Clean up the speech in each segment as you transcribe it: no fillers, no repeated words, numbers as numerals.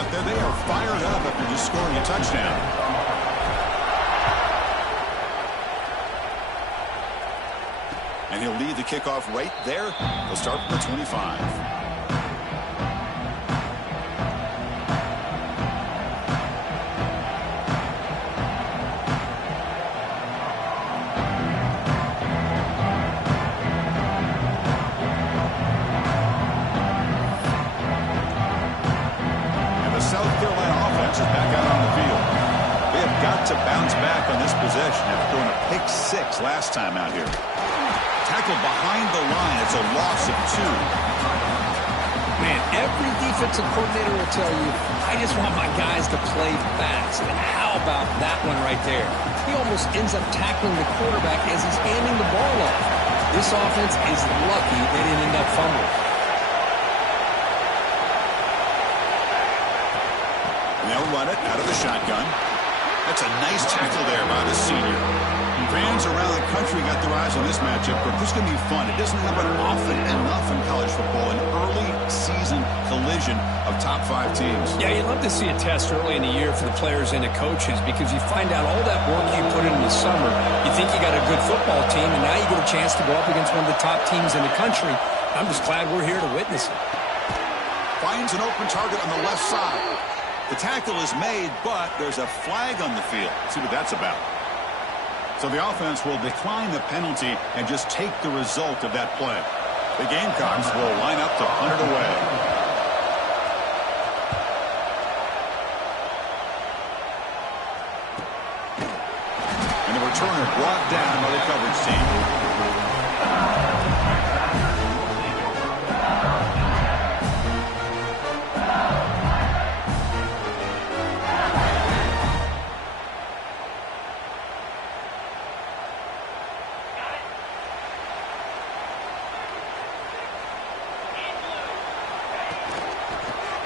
out there. They are fired up after just scoring a touchdown. And he'll lead the kickoff right there. He'll start from the 25. Last time out here. Tackle behind the line. It's a loss of 2. Man, every defensive coordinator will tell you, I just want my guys to play fast. And how about that one right there? He almost ends up tackling the quarterback as he's handing the ball off. This offense is lucky they didn't end up fumbling. And they'll run it out of the shotgun. That's a nice tackle there by the senior. Fans around the country got their eyes on this matchup, but this is going to be fun. It doesn't happen often enough in college football, an early season collision of top 5 teams. Yeah, you'd love to see a test early in the year for the players and the coaches because you find out all that work you put in the summer. You think you got a good football team, and now you get a chance to go up against one of the top teams in the country. I'm just glad we're here to witness it. Finds an open target on the left side. The tackle is made, but there's a flag on the field. Let's see what that's about. So the offense will decline the penalty and just take the result of that play. The Gamecocks will line up to punt it away. And the returner brought down by the coverage team.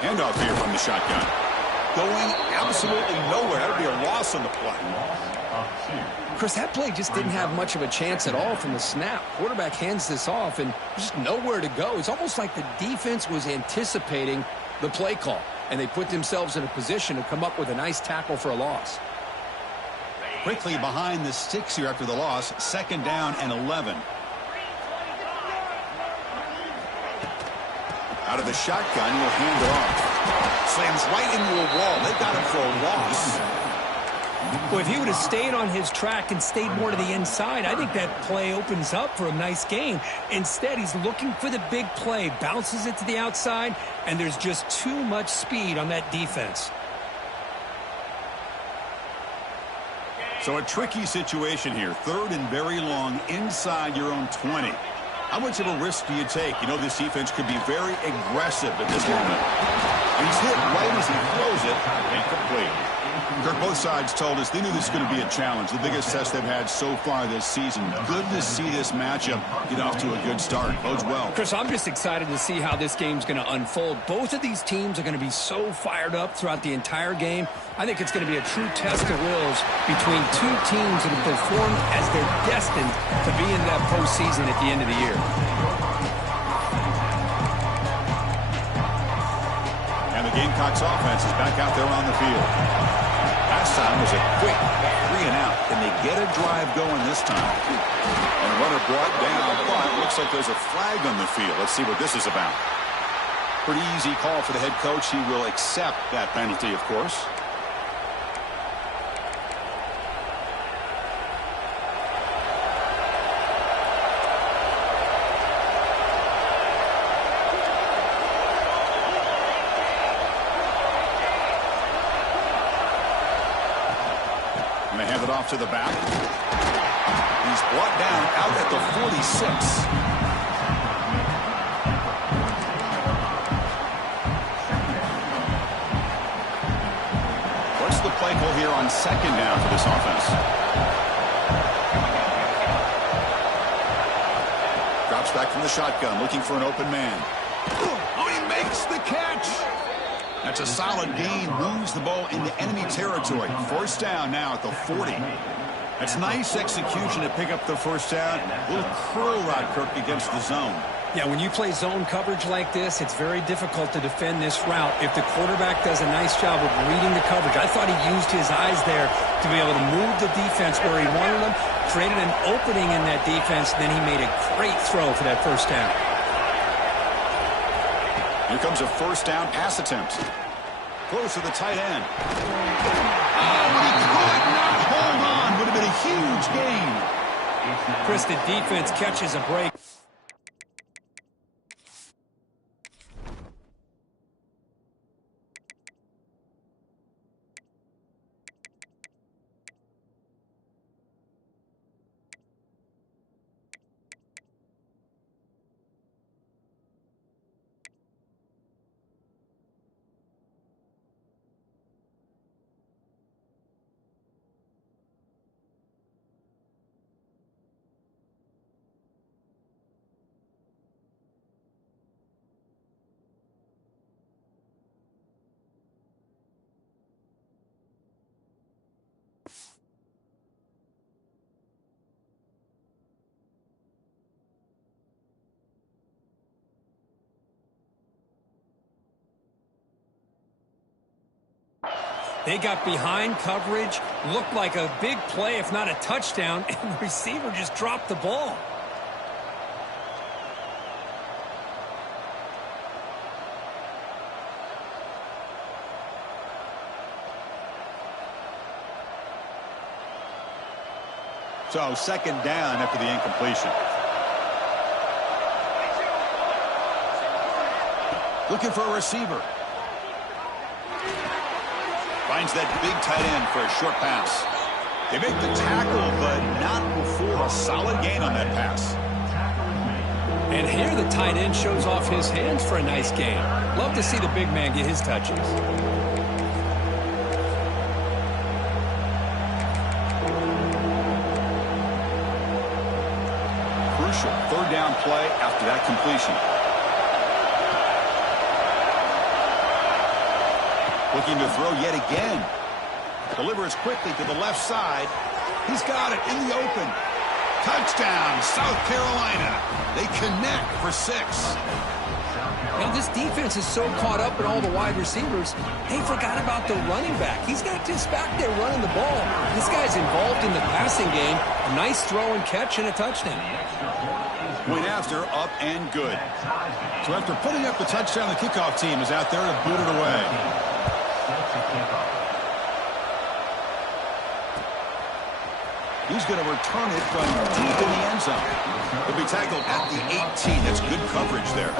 Handoff here from the shotgun. Going absolutely nowhere. That would be a loss on the play. Chris, that play just didn't have much of a chance at all from the snap. Quarterback hands this off and just nowhere to go. It's almost like the defense was anticipating the play call, and they put themselves in a position to come up with a nice tackle for a loss. Quickly behind the sticks here after the loss. 2nd down and 11. Out of the shotgun, will hand it off. Slams right into a wall. They got him for a loss. Well, if he would have stayed on his track and stayed more to the inside, I think that play opens up for a nice gain. Instead, he's looking for the big play, bounces it to the outside, and there's just too much speed on that defense. So a tricky situation here. 3rd and very long inside your own 20. How much of a risk do you take? You know this defense could be very aggressive at this moment. And he's hit right as he throws it. Incomplete. Kirk, both sides told us they knew this was going to be a challenge. The biggest test they've had so far this season. Good to see this matchup get off to a good start. Bodes well. Chris, I'm just excited to see how this game's going to unfold. Both of these teams are going to be so fired up throughout the entire game. I think it's going to be a true test of wills between two teams that have performed as they're destined to be in that postseason at the end of the year. And the Gamecocks offense is back out there on the field. Last time was a quick 3 and out. Can they get a drive going this time? And the runner brought down, but it looks like there's a flag on the field. Let's see what this is about. Pretty easy call for the head coach. He will accept that penalty, of course. And they hand it off to the back. He's brought down out at the 46. What's the play call here on 2nd down for this offense? Drops back from the shotgun, looking for an open man. Oh, he makes the catch! That's a solid gain. Moves the ball into enemy territory. 1st down now at the 40. That's nice execution to pick up the 1st down. Little curl route, Kirk, against the zone. Yeah, when you play zone coverage like this, it's very difficult to defend this route if the quarterback does a nice job of reading the coverage. I thought he used his eyes there to be able to move the defense where he wanted them, created an opening in that defense, then he made a great throw for that first down. Here comes a first down pass attempt. Close to the tight end. Oh, but he could not hold on. Would have been a huge gain. Chris, the defense catches a break. They got behind coverage, looked like a big play, if not a touchdown, and the receiver just dropped the ball. So second down after the incompletion. Looking for a receiver. Finds that big tight end for a short pass. They make the tackle, but not before a solid gain on that pass. And here the tight end shows off his hands for a nice gain. Love to see the big man get his touches. Crucial third down play after that completion. Looking to throw yet again. Delivers quickly to the left side. He's got it in the open. Touchdown, South Carolina. They connect for 6. Now, this defense is so caught up in all the wide receivers, they forgot about the running back. He's not just back there running the ball. This guy's involved in the passing game. A nice throw and catch and a touchdown. Point after, up and good. So after putting up the touchdown, the kickoff team is out there to boot it away. He's going to return it from deep in the end zone. He'll be tackled at the 18. That's good coverage there.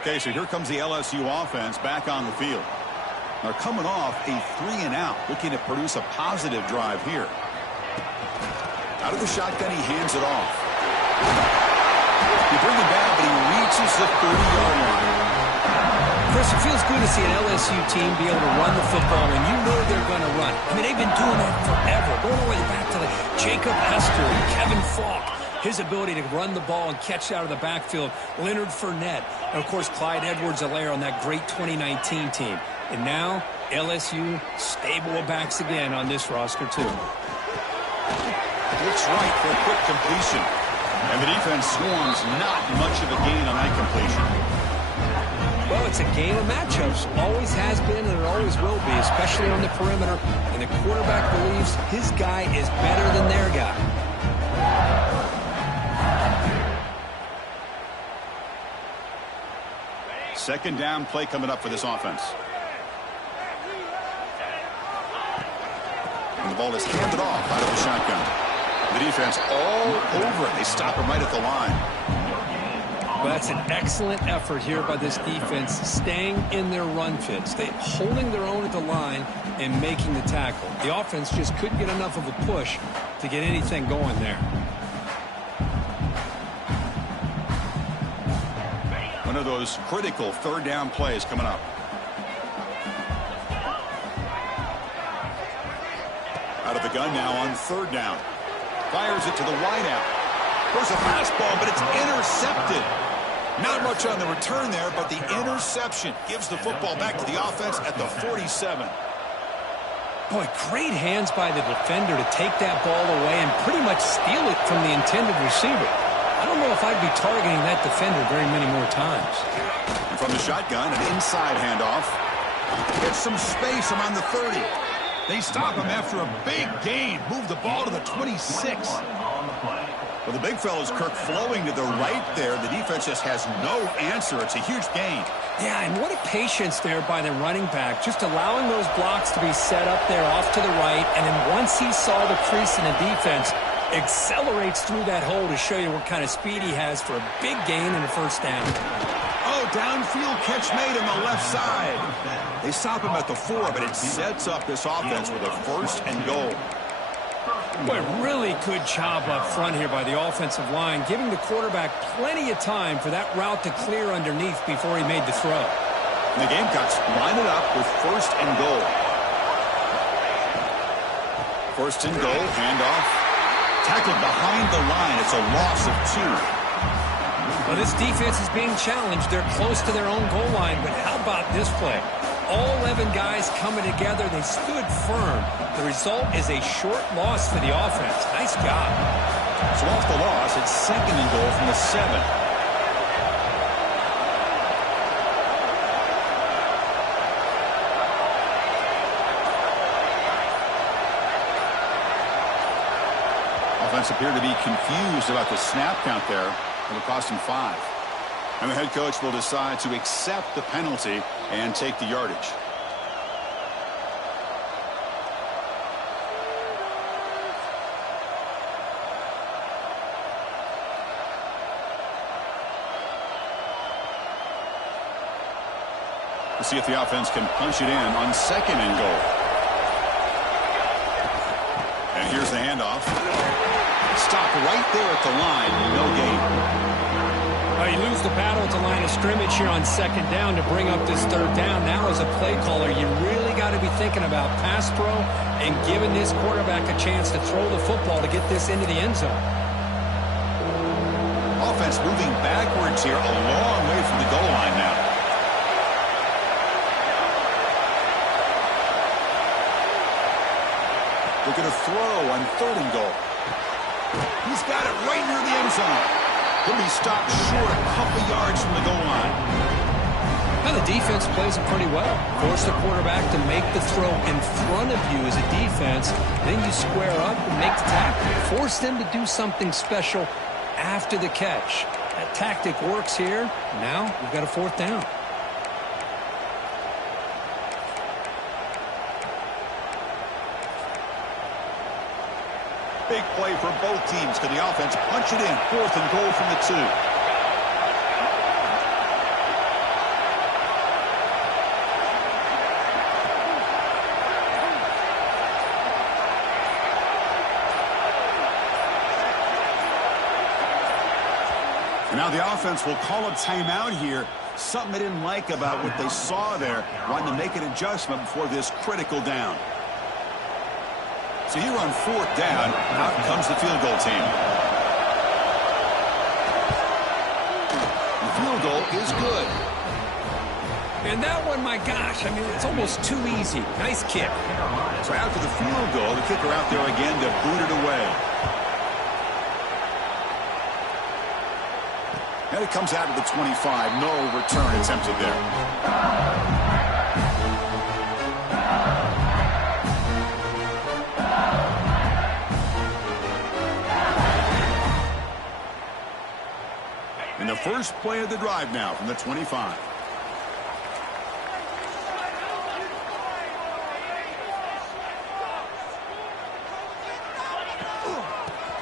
Okay, so here comes the LSU offense back on the field. They're coming off a 3-and-out, looking to produce a positive drive here. Out of the shotgun, he hands it off. You bring him down, but he reaches the 30-yard line. Chris, it feels good to see an LSU team be able to run the football when you know they're going to run. I mean, they've been doing that forever, going all the way back to Jacob Hester and Kevin Falk. His ability to run the ball and catch out of the backfield, Leonard Fournette, and, of course, Clyde Edwards-Helaire on that great 2019 team. And now, LSU stable of backs again on this roster, too. Looks right for a quick completion. And the defense swarms not much of a gain on that completion. Well, it's a game of matchups. Always has been and it always will be, especially on the perimeter. And the quarterback believes his guy is better than their guy. Second down play coming up for this offense. And the ball is handed off out of the shotgun. The defense all over it. They stop him right at the line. Well, that's an excellent effort here by this defense, staying in their run fits. They holding their own at the line and making the tackle. The offense just couldn't get enough of a push to get anything going there. One of those critical third down plays coming up. Out of the gun now on third down. Fires it to the wideout. There's a fastball, but it's intercepted. Not much on the return there, but the interception gives the football back to the offense at the 47. Boy, great hands by the defender to take that ball away and pretty much steal it from the intended receiver. I don't know if I'd be targeting that defender very many more times. And from the shotgun, an inside handoff. Gets some space around the 30. They stop him after a big gain. Move the ball to the 26. Well, the big fella's Kirk flowing to the right there. The defense just has no answer. It's a huge gain. Yeah, and what a patience there by the running back, just allowing those blocks to be set up there off to the right, and then once he saw the crease in the defense, accelerates through that hole to show you what kind of speed he has for a big gain and a first down. Oh, downfield catch made on the left side. They stop him at the 4, but it sets up this offense with a first and goal. Boy, really good job up front here by the offensive line, giving the quarterback plenty of time for that route to clear underneath before he made the throw. And the Gamecocks line it up with first and goal. First and goal, handoff. Tackled behind the line. It's a loss of 2. Well, this defense is being challenged. They're close to their own goal line, but how about this play? All 11 guys coming together. They stood firm. The result is a short loss for the offense. Nice job. So off the loss, it's second and goal from the 7. Offense appeared to be confused about the snap count there. It'll cost him 5. And the head coach will decide to accept the penalty and take the yardage. We'll see if the offense can punch it in on second and goal. And here's the handoff. Stop right there at the line. No gain. You lose the battle at the line of scrimmage here on second down to bring up this third down. Now as a play caller, you really got to be thinking about pass pro and giving this quarterback a chance to throw the football to get this into the end zone. Offense moving backwards here, a long way from the goal line now. Look at a throw on third and goal. He's got it right near the end zone. He'll be stopped short a couple yards from the goal line. Now the defense plays it pretty well. Force the quarterback to make the throw in front of you as a defense. Then you square up and make the tackle. Force them to do something special after the catch. That tactic works here. Now we've got a fourth down. Big play for both teams. Can the offense punch it in? Fourth and goal from the 2. And now the offense will call a timeout here. Something they didn't like about what they saw there. Wanting to make an adjustment before this critical down. So here on fourth down, out comes the field goal team. The field goal is good. And that one, my gosh, I mean, it's almost too easy. Nice kick. So after the field goal, the kicker out there again to boot it away. And it comes out of the 25. No return attempted there. And the first play of the drive now from the 25.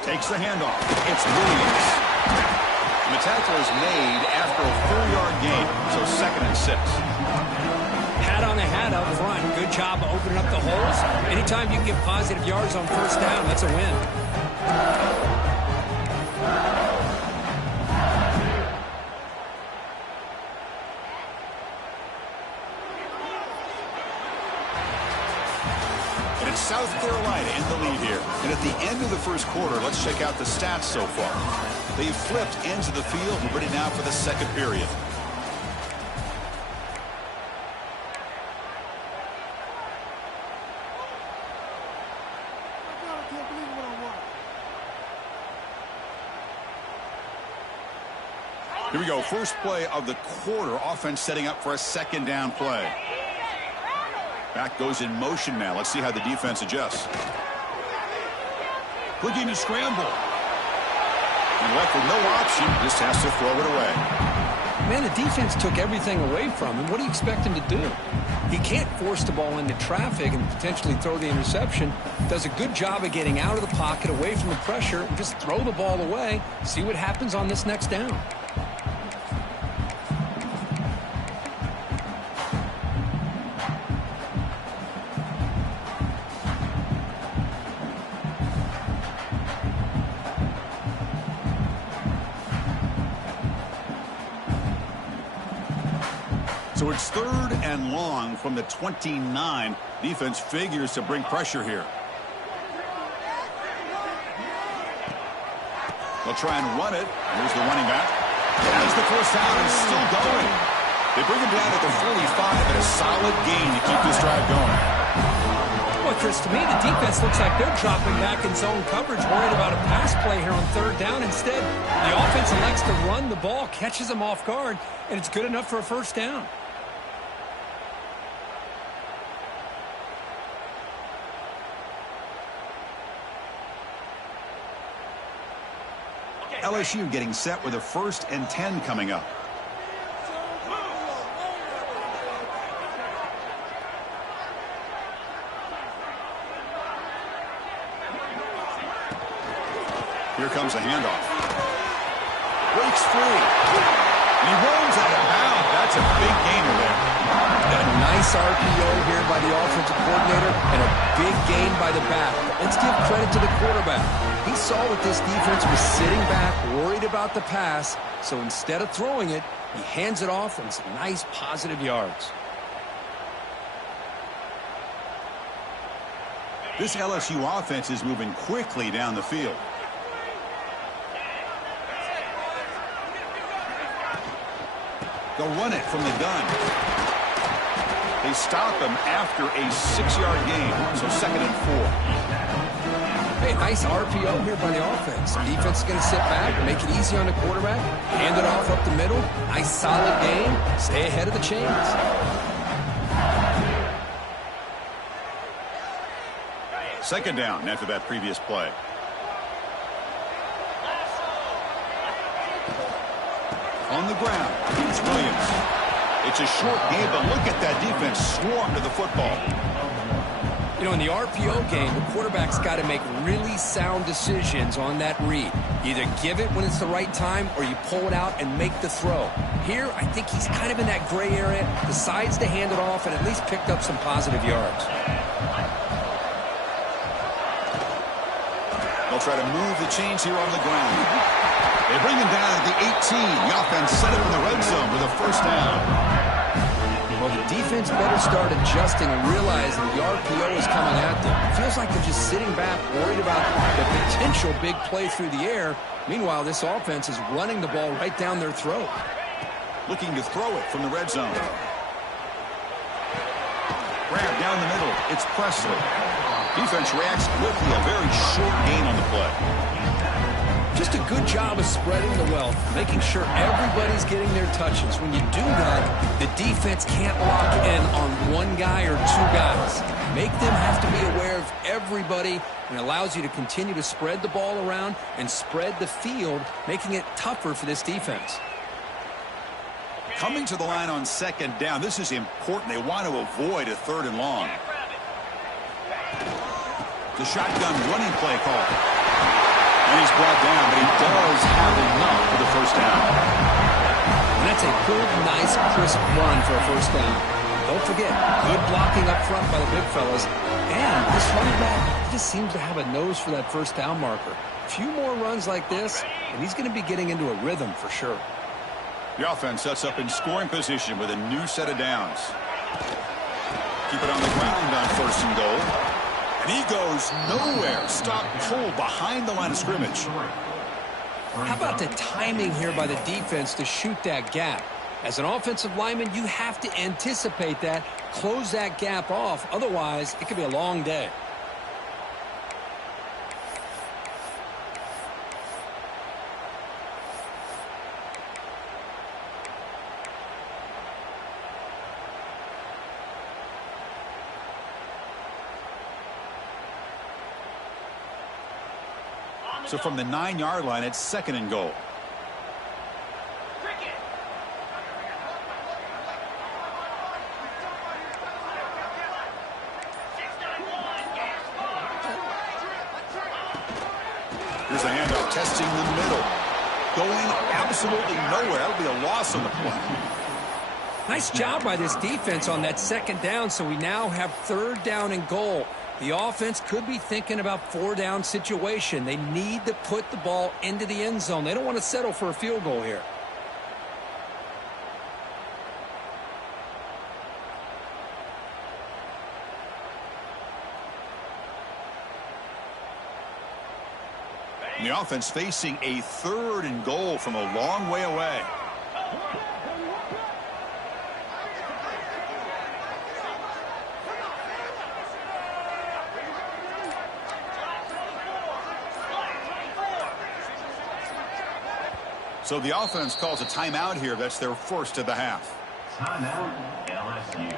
Takes the handoff. It's Williams. And the tackle is made after a 4-yard gain, so second and 6. Hat on the hat up front. Good job of opening up the holes. Anytime you can get positive yards on first down, that's a win. South Carolina in the lead here. And at the end of the first quarter. Let's check out the stats so far. They've flipped into the field and ready now for the second period. Here we go. First play of the quarter. Offense setting up for a second down play. Back goes in motion now. Let's see how the defense adjusts. Looking to scramble. And left with no option. Just has to throw it away. Man, the defense took everything away from him. What do you expect him to do? He can't force the ball into traffic and potentially throw the interception. Does a good job of getting out of the pocket, away from the pressure, and just throw the ball away. See what happens on this next down. So it's third and long from the 29. Defense figures to bring pressure here. They'll try and run it. Here's the running back. As the first down is still going. They bring him down at the 45 and a solid gain to keep this drive going. Well, Chris, to me, the defense looks like they're dropping back in zone coverage, worried about a pass play here on third down. Instead, the offense elects to run the ball, catches them off guard, and it's good enough for a first down. LSU getting set with a 1st and 10 coming up. Here comes a handoff. Breaks free. And he rolls out of bounds. That's a big gainer there. A nice RPO here by the offensive coordinator and a big gain by the back. Let's give credit to the quarterback. He saw that this defense was sitting back, worried about the pass, so instead of throwing it, he hands it off on some nice positive yards. This LSU offense is moving quickly down the field. They'll run it from the gun. They stop him after a 6-yard gain, so 2nd and 4. Hey, nice RPO here by the offense. The defense is going to sit back, make it easy on the quarterback, hand it off up the middle. Nice solid gain. Stay ahead of the chains. Second down after that previous play. On the ground, it's Williams. It's a short game, but look at that defense swarm to the football. You know, in the RPO game, the quarterback's got to make really sound decisions on that read. Either give it when it's the right time or you pull it out and make the throw. Here, I think he's kind of in that gray area, decides to hand it off and at least picked up some positive yards. They'll try to move the chains here on the ground. They bring him down at the 18. The offense set up in the red zone with a first down. Well, the defense better start adjusting and realizing the RPO is coming at them. It feels like they're just sitting back, worried about the potential big play through the air. Meanwhile, this offense is running the ball right down their throat. Looking to throw it from the red zone. Grab down the middle. It's Presley. Defense reacts quickly. A very short gain on the play. Just a good job of spreading the wealth, making sure everybody's getting their touches. When you do that, the defense can't lock in on one guy or two guys. Make them have to be aware of everybody, and allows you to continue to spread the ball around and spread the field, making it tougher for this defense. Coming to the line on second down, this is important. They want to avoid a 3rd and long. The shotgun running play call. And he's brought down, but he does have enough for the first down. And that's a good, nice, crisp run for a first down. Don't forget, good blocking up front by the big fellas. And this running back just seems to have a nose for that first down marker. A few more runs like this, and he's going to be getting into a rhythm for sure. The offense sets up in scoring position with a new set of downs. Keep it on the ground on 1st and goal. And he goes nowhere. Stopped cold behind the line of scrimmage. How about the timing here by the defense to shoot that gap? As an offensive lineman, you have to anticipate that, close that gap off. Otherwise, it could be a long day. So from the 9-yard line, it's 2nd and goal. Here's a handoff, testing the middle. Going absolutely nowhere. That'll be a loss on the play. Nice job by this defense on that 2nd down, so we now have 3rd down and goal. The offense could be thinking about 4-down situation. They need to put the ball into the end zone. They don't want to settle for a field goal here. And the offense facing a 3rd and goal from a long way away. So the offense calls a timeout here. That's their first of the half. Timeout, LSU.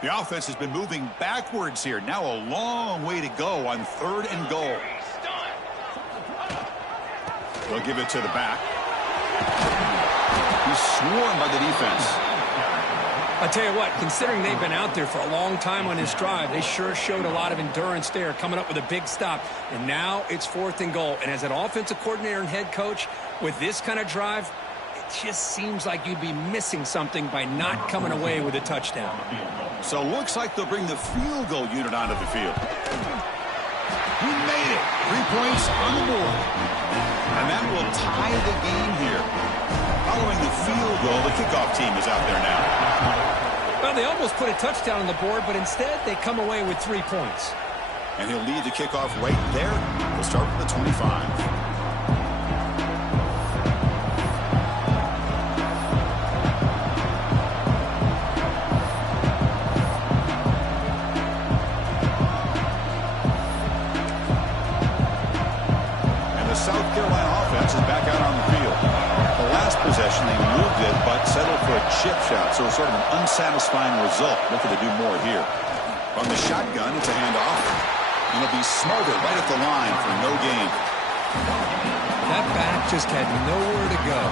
The offense has been moving backwards here. Now a long way to go on 3rd and goal. They'll give it to the back. He's swarmed by the defense. I tell you what, considering they've been out there for a long time on this drive, they sure showed a lot of endurance there, coming up with a big stop. And now it's 4th and goal. And as an offensive coordinator and head coach, with this kind of drive, it just seems like you'd be missing something by not coming away with a touchdown. So looks like they'll bring the field goal unit onto the field. He made it. 3 points on the board. And that will tie the game here. Following the field goal, the kickoff team is out there now. Well, they almost put a touchdown on the board, but instead they come away with 3 points. And he'll lead the kickoff right there. He'll start from the 25. South Carolina offense is back out on the field. The last possession, they moved it, but settled for a chip shot, so sort of an unsatisfying result. Looking to do more here. On the shotgun, it's a handoff. And it'll be Smolder right at the line for no gain. That back just had nowhere to go.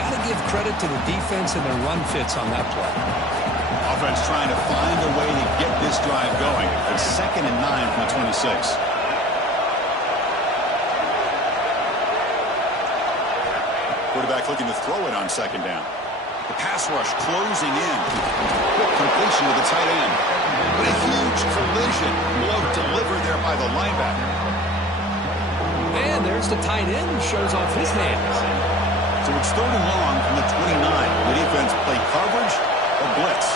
Got to give credit to the defense and their run fits on that play. Offense trying to find a way to get this drive going. It's 2nd and 9 from the 26. Quarterback looking to throw it on 2nd down. The pass rush closing in. Quick completion to the tight end. But a huge collision. Blow delivered there by the linebacker. And there's the tight end who shows off his hands. So it's 3rd and long from the 29. The defense play coverage or blitz.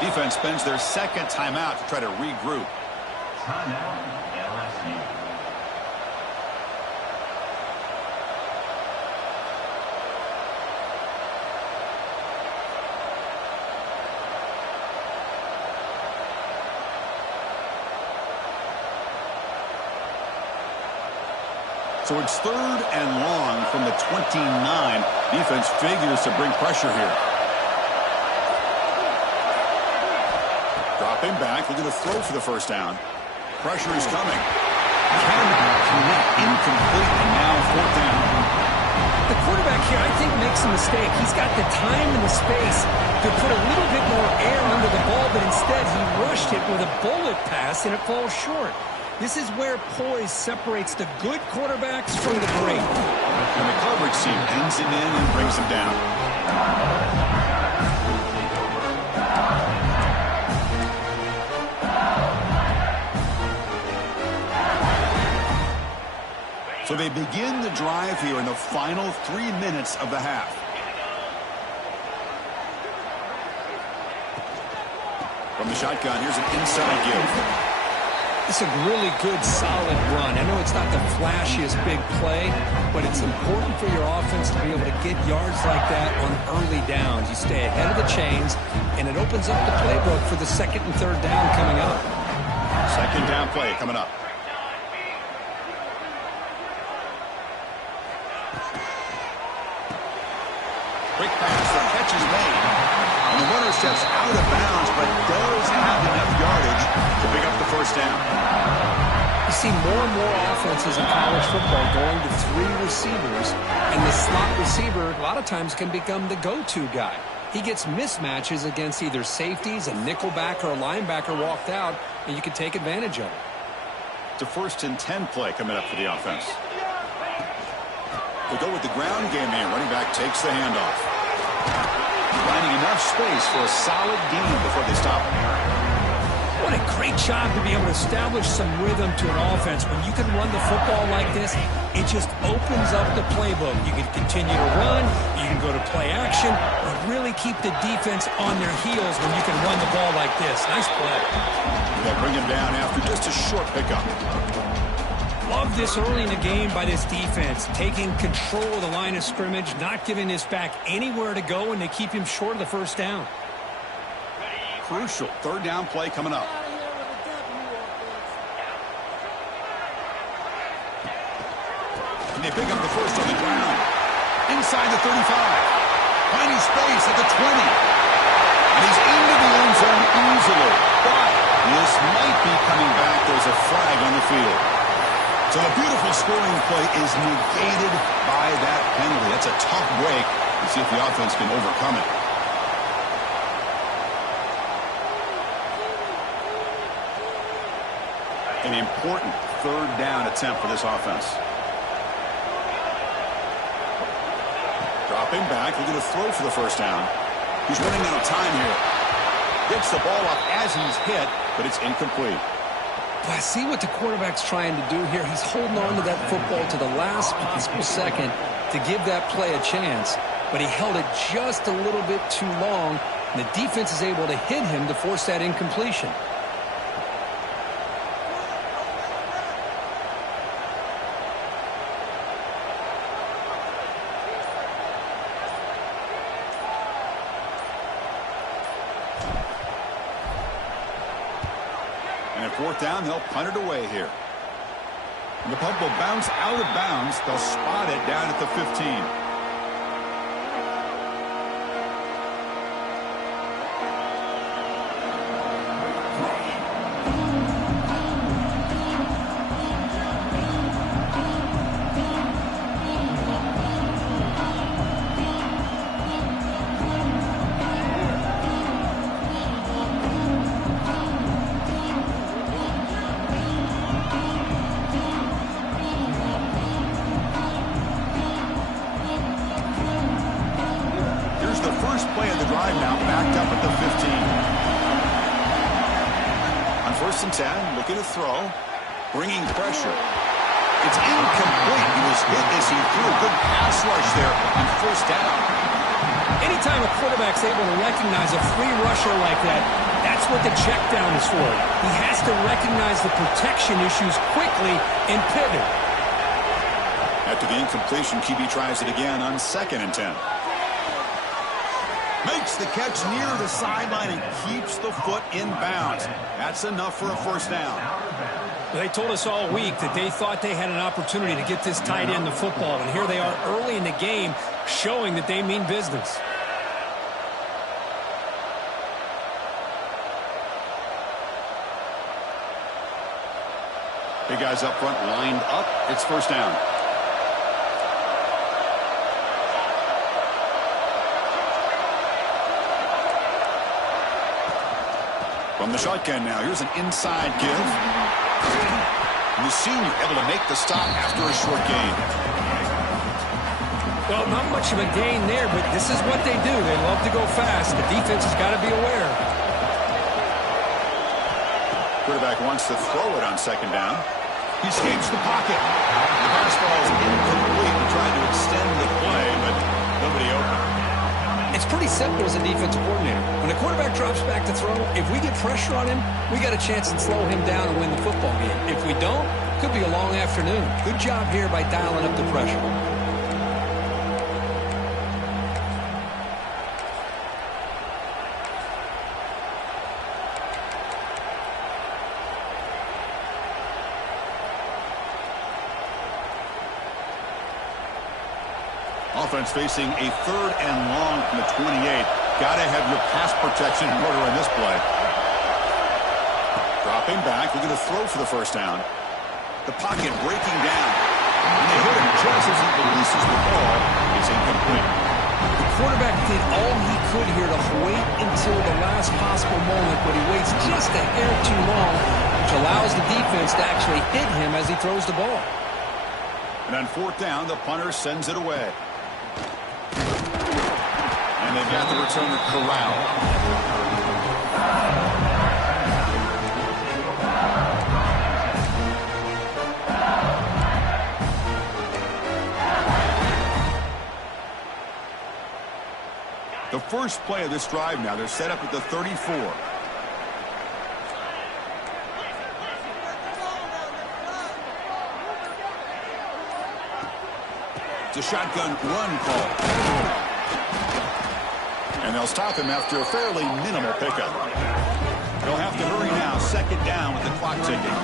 Defense spends their 2nd timeout to try to regroup. Timeout, LSU. So it's 3rd and long from the 29. Defense figures to bring pressure here. Dropping back, looking to throw for the 1st down. Pressure is coming. Cannot connect, incomplete, and now 4th down. The quarterback here, I think, makes a mistake. He's got the time and the space to put a little bit more air under the ball, but instead he rushed it with a bullet pass, and it falls short. This is where poise separates the good quarterbacks from the great. And the coverage team ends him in and brings him down. So they begin the drive here in the final 3 minutes of the half. From the shotgun, here's an inside give. It's a really good, solid run. I know it's not the flashiest big play, but it's important for your offense to be able to get yards like that on early downs. You stay ahead of the chains, and it opens up the playbook for the second and third down coming up. Second down play coming up. Quick pass, the catch is made. And the runner steps out of bounds, but does have enough yardage to pick up the first down. You see more and more offenses in college football going to 3 receivers, and the slot receiver a lot of times can become the go-to guy. He gets mismatches against either safeties, a nickelback, or a linebacker walked out, and you can take advantage of it. It's a 1st and 10 play coming up for the offense. They go with the ground game here. Running back takes the handoff. Finding enough space for a solid gain before they stop him. What a great job to be able to establish some rhythm to an offense. When you can run the football like this, it just opens up the playbook. You can continue to run, you can go to play action, but really keep the defense on their heels when you can run the ball like this. Nice play. They'll bring him down after just a short pickup. Love this early in the game by this defense, taking control of the line of scrimmage, not giving this back anywhere to go, and they keep him short of the first down. Crucial 3rd down play coming up. And they pick up the first on the ground. Inside the 35. Finding space at the 20. And he's into the end zone easily. But this might be coming back. There's a flag on the field. So the beautiful scoring play is negated by that penalty. That's a tough break. Let's see if the offense can overcome it. An important 3rd down attempt for this offense. Dropping back, looking to throw for the first down. He's running out of time here. Gets the ball up as he's hit, but it's incomplete. Well, I see what the quarterback's trying to do here. He's holding on to that football to the last possible second to give that play a chance. But he held it just a little bit too long, and the defense is able to hit him to force that incompletion. And at 4th down, they'll punt it away here. And the punt will bounce out of bounds. They'll spot it down at the 15. Play of the drive now, backed up at the 15. On 1st and 10, looking to throw, bringing pressure. It's incomplete. He was hit as he threw a good pass rush there on 1st down. Anytime a quarterback's able to recognize a free rusher like that, that's what the check down is for. He has to recognize the protection issues quickly and pivot. After the incompletion, QB tries it again on 2nd and 10. Makes the catch near the sideline and keeps the foot in bounds. That's enough for a first down. They told us all week that they thought they had an opportunity to get this tight end the football, and here they are early in the game showing that they mean business. Big guys up front lined up. It's first down. From the shotgun now, here's an inside give. And the senior able to make the stop after a short gain. Well, not much of a gain there, but this is what they do. They love to go fast. The defense has got to be aware. Quarterback wants to throw it on 2nd down. He escapes the pocket. The pass ball is incomplete. He tried to extend the play, but nobody open. It's pretty simple as a defensive coordinator. When the quarterback drops back to throw, if we get pressure on him, we got a chance to slow him down and win the football game. If we don't, it could be a long afternoon. Good job here by dialing up the pressure. Offense facing a 3rd and long from the 28. Got to have your pass protection in order in this play. Dropping back, looking to throw for the first down. The pocket breaking down. And they hit him just as he releases the ball. It's incomplete. The quarterback did all he could here to wait until the last possible moment, but he waits just a hair too long, which allows the defense to actually hit him as he throws the ball. And on 4th down, the punter sends it away. And they've got the return to Corral. The first play of this drive now, they're set up at the 34. It's a shotgun run call. And they'll stop him after a fairly minimal pickup. They'll have to hurry now. 2nd down with the clock ticking.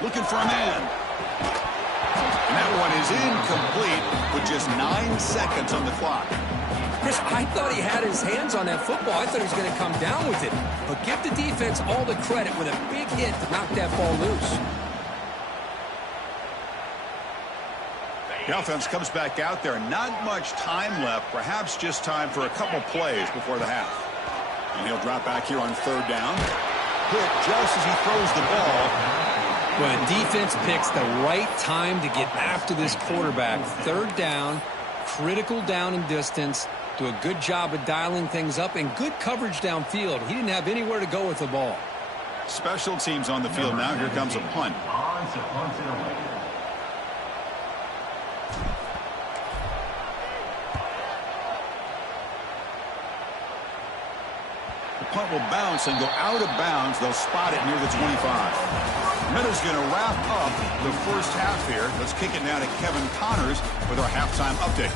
Looking for a man. And that one is incomplete with just 9 seconds on the clock. Chris, I thought he had his hands on that football. I thought he was going to come down with it. But give the defense all the credit with a big hit to knock that ball loose. The offense comes back out there. Not much time left. Perhaps just time for a couple plays before the half. And he'll drop back here on 3rd down. Hit just as he throws the ball. Well, the defense picks the right time to get after this quarterback. 3rd down, critical down and distance. Do a good job of dialing things up and good coverage downfield. He didn't have anywhere to go with the ball. Special teams on the field now. Here comes a punt. On to punt it away. The punt will bounce and go out of bounds. They'll spot it near the 25. Meadow's going to wrap up the first half here. Let's kick it now to Kevin Connors with our halftime update.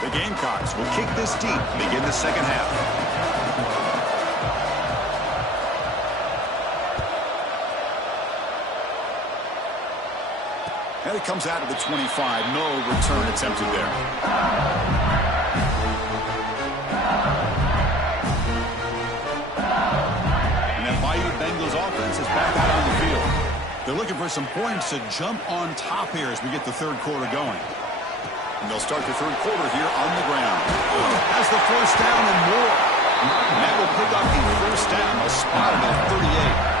The Gamecocks will kick this deep to begin the second half. And it comes out of the 25. No return attempted there. And that Mighty Bengals offense is back out on the field. They're looking for some points to jump on top here as we get the 3rd quarter going. And they'll start the 3rd quarter here on the ground. Has the first down and more. And that will pick up the first down. A spot at 38.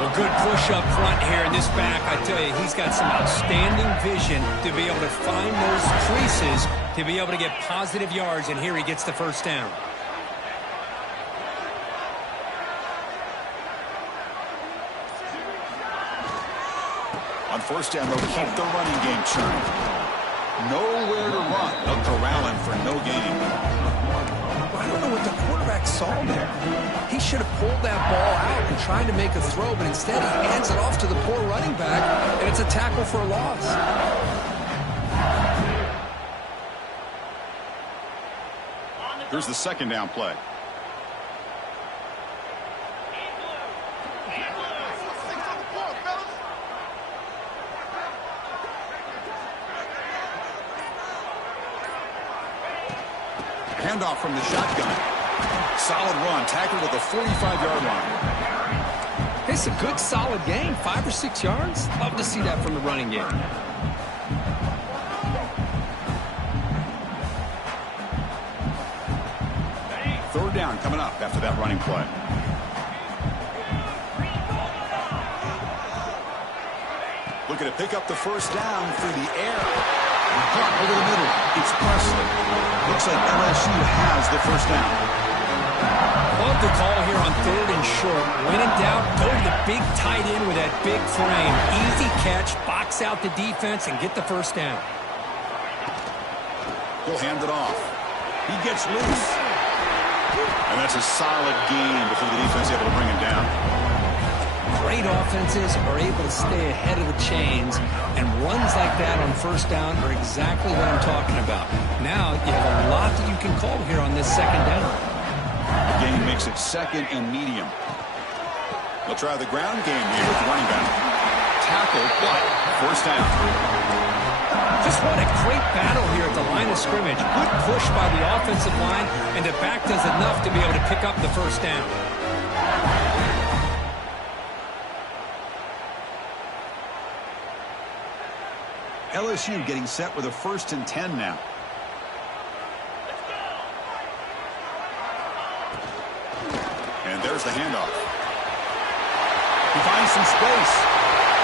Well, good push up front here in this back. I tell you, he's got some outstanding vision to be able to find those creases, to be able to get positive yards, and here he gets the first down. On first down, they'll keep the running game churning. Nowhere to run. They'll corral him for no gain. I don't know what the quarterback saw there. He should have pulled that ball out and tried to make a throw, but instead he hands it off to the poor running back, and it's a tackle for a loss. Here's the 2nd down play. Handoff from the shotgun. Solid run. Tackled at the 45-yard line. It's a good, solid game. 5 or 6 yards. Love to see that from the running game. Third down coming up after that running play. looking to pick up the first down through the air. Caught over the middle. It's Presley. Looks like LSU has the first down. Love the call here on 3rd and short. When in doubt, go to the big tight end with that big frame. Easy catch, box out the defense, and get the first down. He'll hand it off. He gets loose. And that's a solid gain before the defense is able to bring him down. Great offenses are able to stay ahead of the chains, and runs like that on first down are exactly what I'm talking about. Now you have a lot that you can call here on this second down. The game makes it 2nd and medium. They'll try the ground game here with the running back. Tackle, but first down. Just what a great battle here at the line of scrimmage. Good push by the offensive line, and the back does enough to be able to pick up the first down. LSU getting set with a 1st and 10 now. And there's the handoff. He finds some space.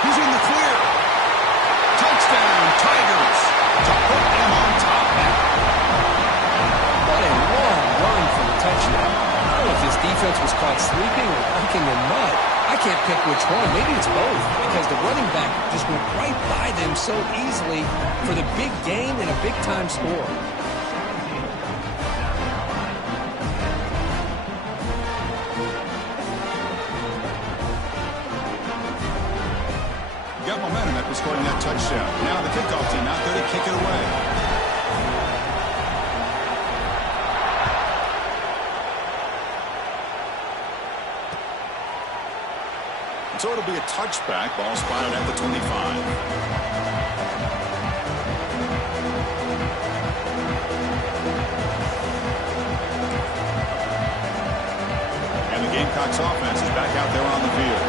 He's in the clear. Touchdown, Tigers, to put them on top now. What a long run for the touchdown. I don't know if this defense was caught sleeping or walking in mud. I can't pick which one. Maybe it's both, because the running back just went right by them so easily for the big gain and a big-time score. Got momentum after scoring that touchdown. Now the kickoff team out there to kick it away. So it'll be a touchback. Ball spotted at the 25. And the Gamecocks offense is back out there on the field.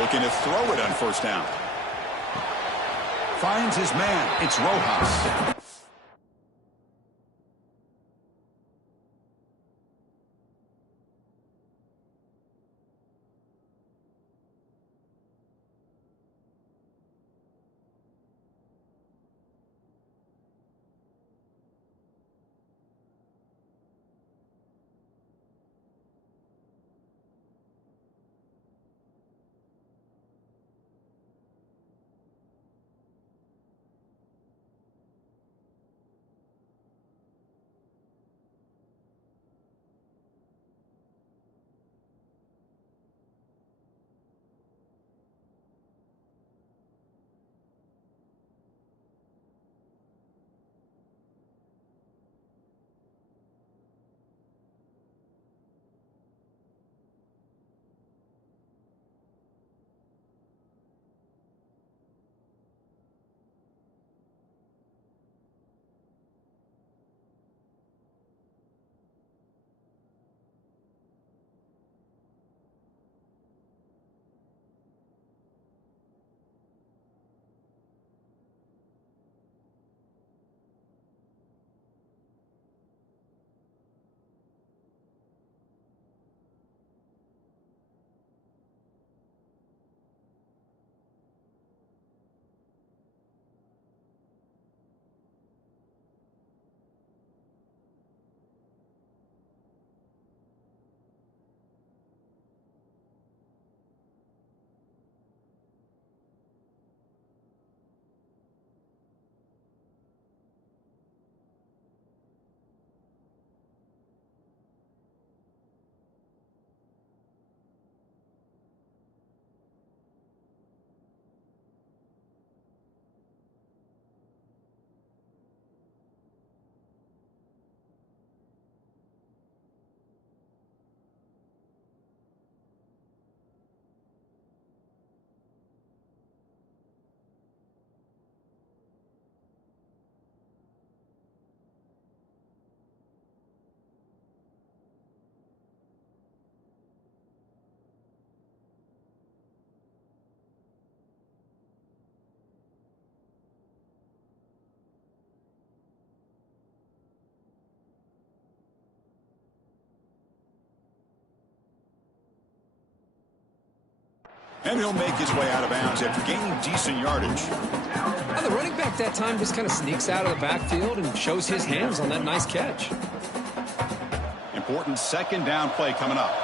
Looking to throw it on first down. Finds his man. It's Rojas. And he'll make his way out of bounds after gaining decent yardage. Now, the running back that time just kind of sneaks out of the backfield and shows his hands on that nice catch. Important second down play coming up.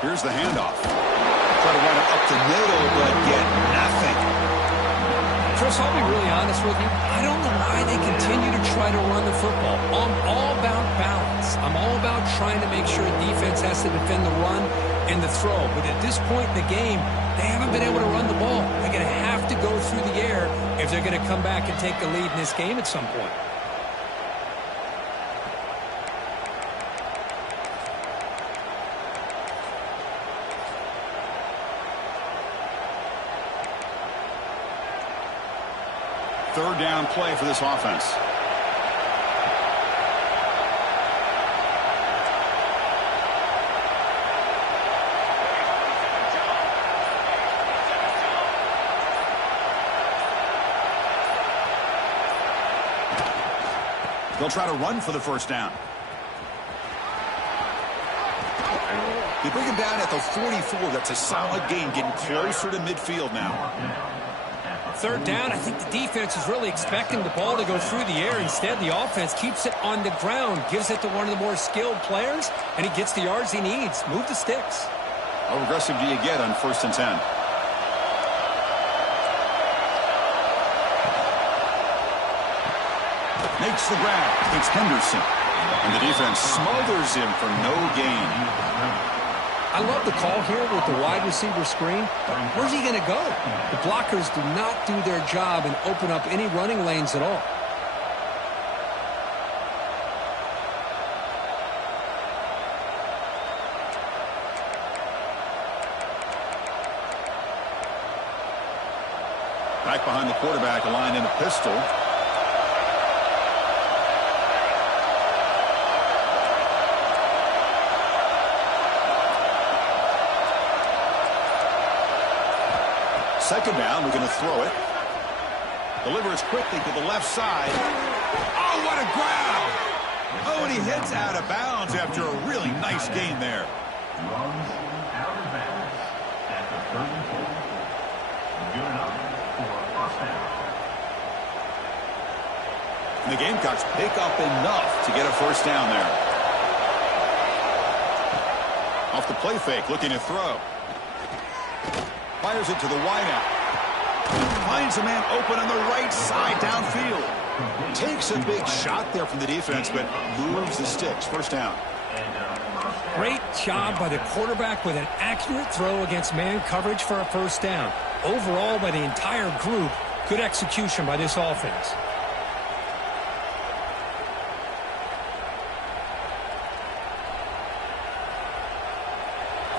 Here's the handoff. Try to run it up the middle, but get nothing. Chris, I'll be really honest with you. I don't know why they continue to try to run the football. I'm all about balance. I'm all about trying to make sure defense has to defend the run and the throw. But at this point in the game, they haven't been able to run the ball. They're going to have to go through the air if they're going to come back and take the lead in this game at some point. Third down play for this offense. They'll try to run for the first down. They bring him down at the 44. That's a solid gain, getting closer to midfield now. Third down, I think the defense is really expecting the ball to go through the air. Instead, the offense keeps it on the ground, gives it to one of the more skilled players, and he gets the yards he needs. Move the sticks. How aggressive do you get on 1st and 10? Makes the grab. It's Henderson. And the defense smothers him for no gain. I love the call here with the wide receiver screen. Where's he going to go? The blockers do not do their job and open up any running lanes at all. Back behind the quarterback, aligned in a pistol. Second down, we're going to throw it. Delivers quickly to the left side. Oh, what a grab! Oh, and he heads out of bounds after a really nice gain there. Runs out of bounds at the 34. Good enough for a first down. And the Gamecocks pick up enough to get a first down there. Off the play fake, looking to throw. Fires it to the wideout. Finds a man open on the right side downfield. Takes a big shot there from the defense, but moves the sticks. First down. Great job by the quarterback with an accurate throw against man coverage for a first down. Overall, by the entire group, good execution by this offense.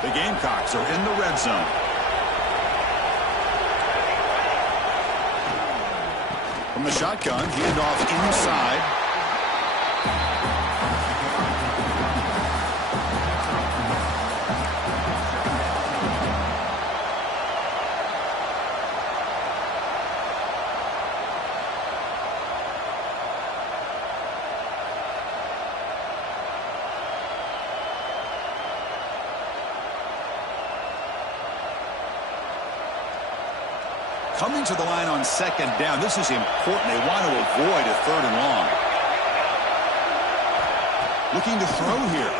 The Gamecocks are in the red zone. From the shotgun, handoff inside. Coming to the line on second down. This is important. They want to avoid a third and long. Looking to throw here.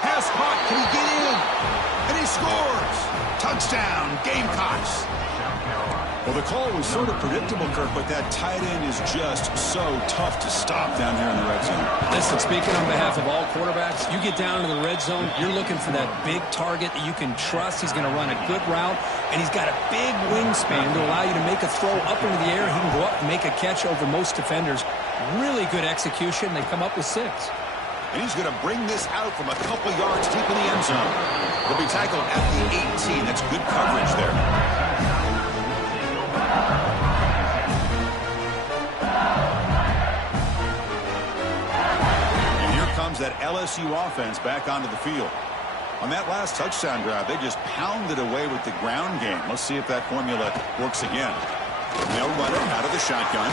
Pass caught. Can he get in? And he scores. Touchdown, Gamecocks. Well, the call was sort of predictable, Kirk, but that tight end is just so tough to stop down here in the red zone. Listen, speaking on behalf of all quarterbacks, you get down to the red zone, you're looking for that big target that you can trust. He's going to run a good route, and he's got a big wingspan to allow you to make a throw up into the air. He can go up and make a catch over most defenders. Really good execution. They come up with 6. And he's going to bring this out from a couple yards deep in the end zone. He'll be tackled at the 18. That's good coverage there. And here comes that LSU offense back onto the field. On that last touchdown drive, they just pounded away with the ground game. Let's see if that formula works again. They'll run it out of the shotgun.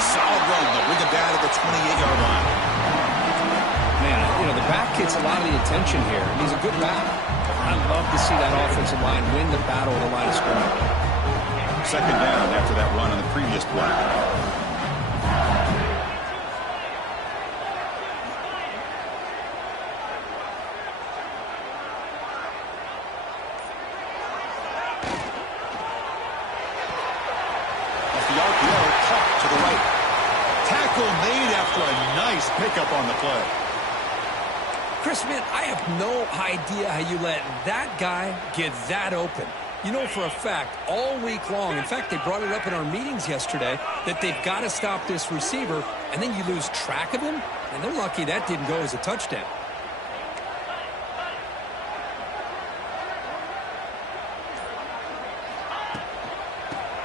Solid run. They'll bring it down to the 28-yard line. Man, I back gets a lot of the attention here, and he's a good back. I love to see that offensive line win the battle at the line of scrimmage. Second down after that run on the previous play. Off the RPO, caught to the right. Tackle made after a nice pickup on the play. Chris, man, I have no idea how you let that guy get that open. You know for a fact, all week long, in fact, they brought it up in our meetings yesterday, that they've got to stop this receiver, and then you lose track of him, and they're lucky that didn't go as a touchdown.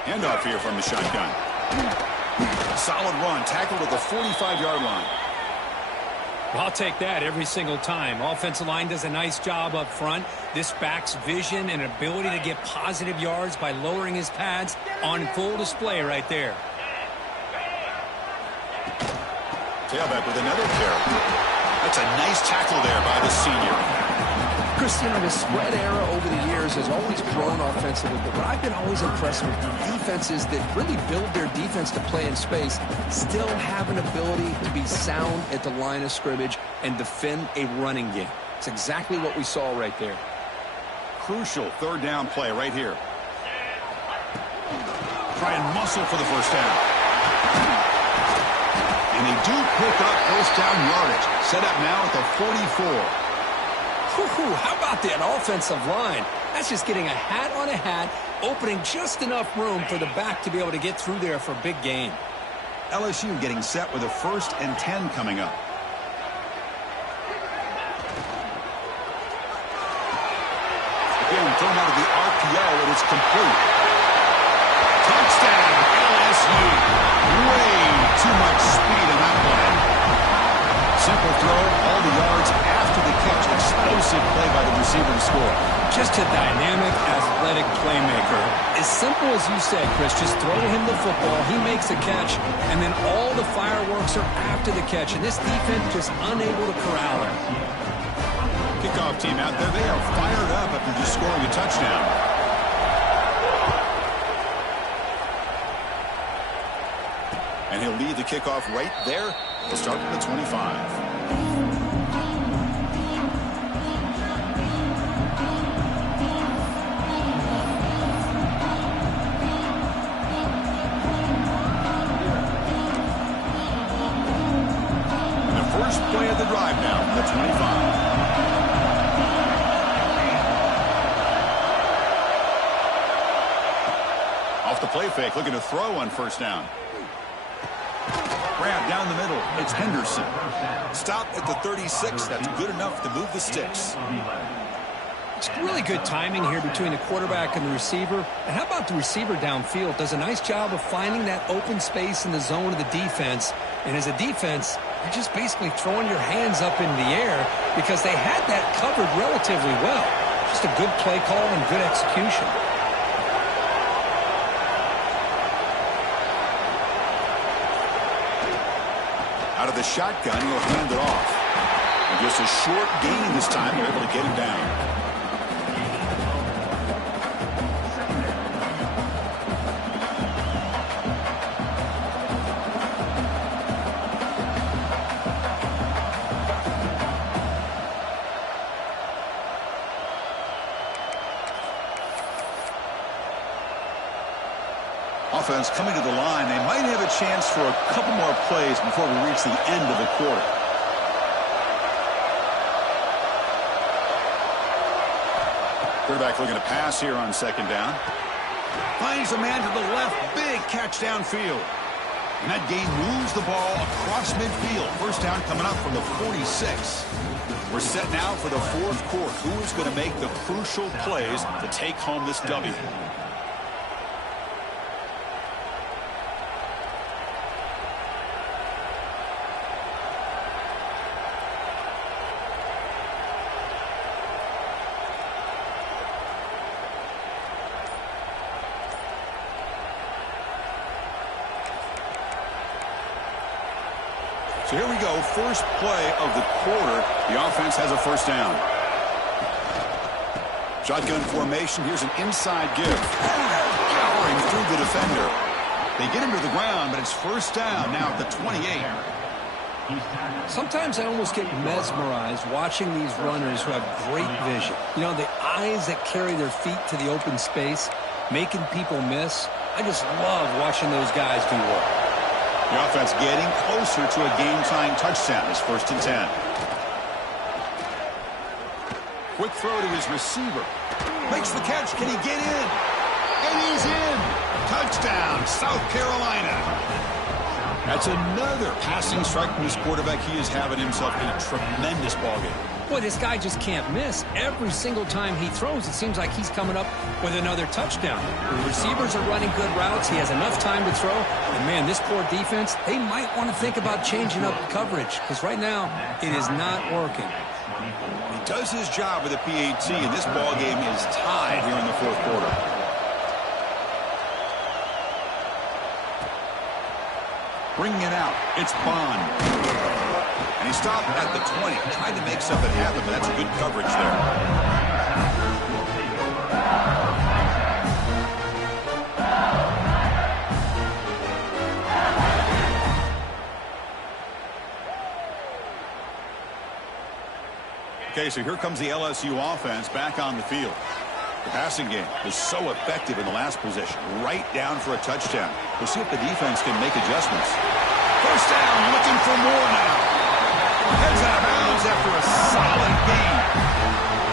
Handoff here from the shotgun. Solid run, tackled at the 45-yard line. I'll take that every single time. Offensive line does a nice job up front. This back's vision and ability to get positive yards by lowering his pads on full display right there. Tailback with another carry. That's a nice tackle there by the senior. Christian, the spread era over the years has always grown offensively, but what I've been always impressed with defenses that really build their defense to play in space still have an ability to be sound at the line of scrimmage and defend a running game. It's exactly what we saw right there. Crucial third down play right here. Try and muscle for the first down. And they do pick up first down yardage. Set up now at the 44. How about that offensive line? That's just getting a hat on a hat, opening just enough room for the back to be able to get through there for a big gain. LSU getting set with a 1st and 10 coming up. Again, thrown out of the RPO, and it's complete. Touchdown, LSU. Way too much speed in that play. Simple throw, all the yards after the catch. Explosive play by the receiver to score. Just a dynamic, athletic playmaker. As simple as you said, Chris, just throw him the football, he makes a catch, and then all the fireworks are after the catch, and this defense just unable to corral him. Kickoff team out there, they are fired up after just scoring a touchdown. And he'll lead the kickoff right there. We'll start at the 25. Play of the drive now from the 25. Off the play fake, looking to throw on first down. Grab down the middle. It's Henderson. Stop at the 36. That's good enough to move the sticks. It's really good timing here between the quarterback and the receiver. And how about the receiver downfield? Does a nice job of finding that open space in the zone of the defense. And as a defense, you're just basically throwing your hands up in the air because they had that covered relatively well. Just a good play call and good execution. Out of the shotgun, he'll hand it off. And just a short gain this time, they're able to get him down. Offense coming to the line. They might have a chance for a couple more plays before we reach the end of the quarter. Quarterback looking to pass here on second down. Finds a man to the left. Big catch downfield. And that gain moves the ball across midfield. First down coming up from the 46. We're set now for the fourth quarter. Who is going to make the crucial plays to take home this W? So So here we go, first play of the quarter. The offense has a first down. Shotgun formation. Here's an inside give. Powering through the defender. They get him to the ground, but it's first down now at the 28. Sometimes I almost get mesmerized watching these runners who have great vision. You know, the eyes that carry their feet to the open space, making people miss. I just love watching those guys do work. The offense getting closer to a game-tying touchdown. It's 1st and 10. Quick throw to his receiver. Makes the catch. Can he get in? And he's in. Touchdown, South Carolina. That's another passing strike from his quarterback. He is having himself a tremendous ballgame. Boy, this guy just can't miss. Every single time he throws, it seems like he's coming up with another touchdown. The receivers are running good routes. He has enough time to throw. And, man, this poor defense, they might want to think about changing up coverage because right now it is not working. He does his job with a PAT, and this ballgame is tied here in the 4th quarter. Bringing it out, it's Bond. And he stopped at the 20, trying to make something happen, but that's good coverage there. Okay, so here comes the LSU offense back on the field. The passing game was so effective in the last possession, right down for a touchdown. We'll see if the defense can make adjustments. First down, looking for more now. Heads out of bounds after a solid gain.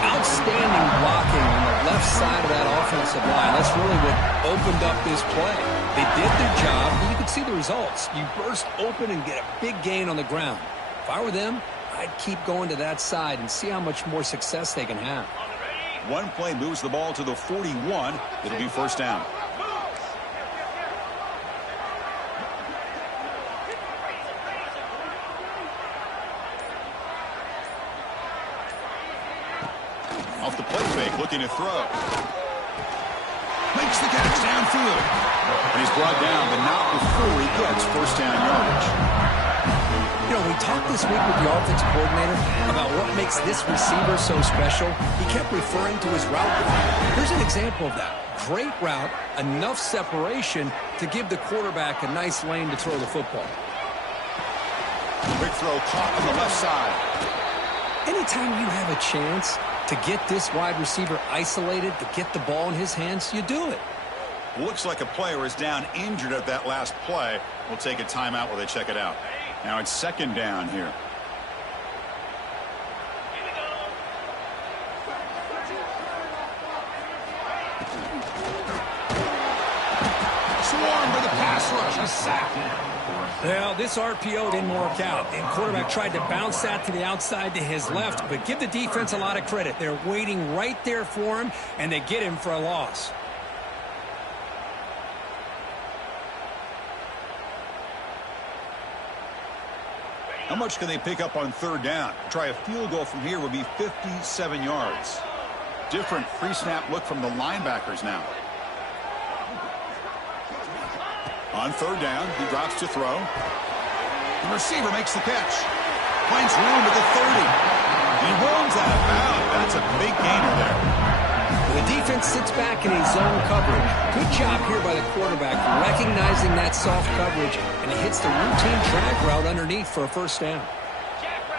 Outstanding blocking on the left side of that offensive line. That's really what opened up this play. They did their job, and you could see the results. You burst open and get a big gain on the ground. If I were them, I'd keep going to that side and see how much more success they can have. One play moves the ball to the 41. It'll be first down. Off the play fake, looking to throw. Makes the catch downfield. And he's brought down, but not before he gets first down yardage. You know, we talked this week with the offensive coordinator about what makes this receiver so special. He kept referring to his route running. Here's an example of that. Great route, enough separation to give the quarterback a nice lane to throw the football. Quick throw caught on the left side. Anytime you have a chance to get this wide receiver isolated, to get the ball in his hands, you do it. Looks like a player is down injured at that last play. We'll take a timeout while they check it out. Now it's second down here. Swarmed by the pass rush. A sack. Well, this RPO didn't work out. And quarterback tried to bounce that to the outside to his left, but give the defense a lot of credit. They're waiting right there for him, and they get him for a loss. How much can they pick up on third down? Try a field goal from here would be 57 yards. Different pre-snap look from the linebackers now. On third down, he drops to throw. The receiver makes the catch. Finds room at the 30. He rolls out of bounds. That's a big gainer there. The defense sits back in a zone coverage. Good job here by the quarterback recognizing that soft coverage, and he hits the routine drag route underneath for a first down.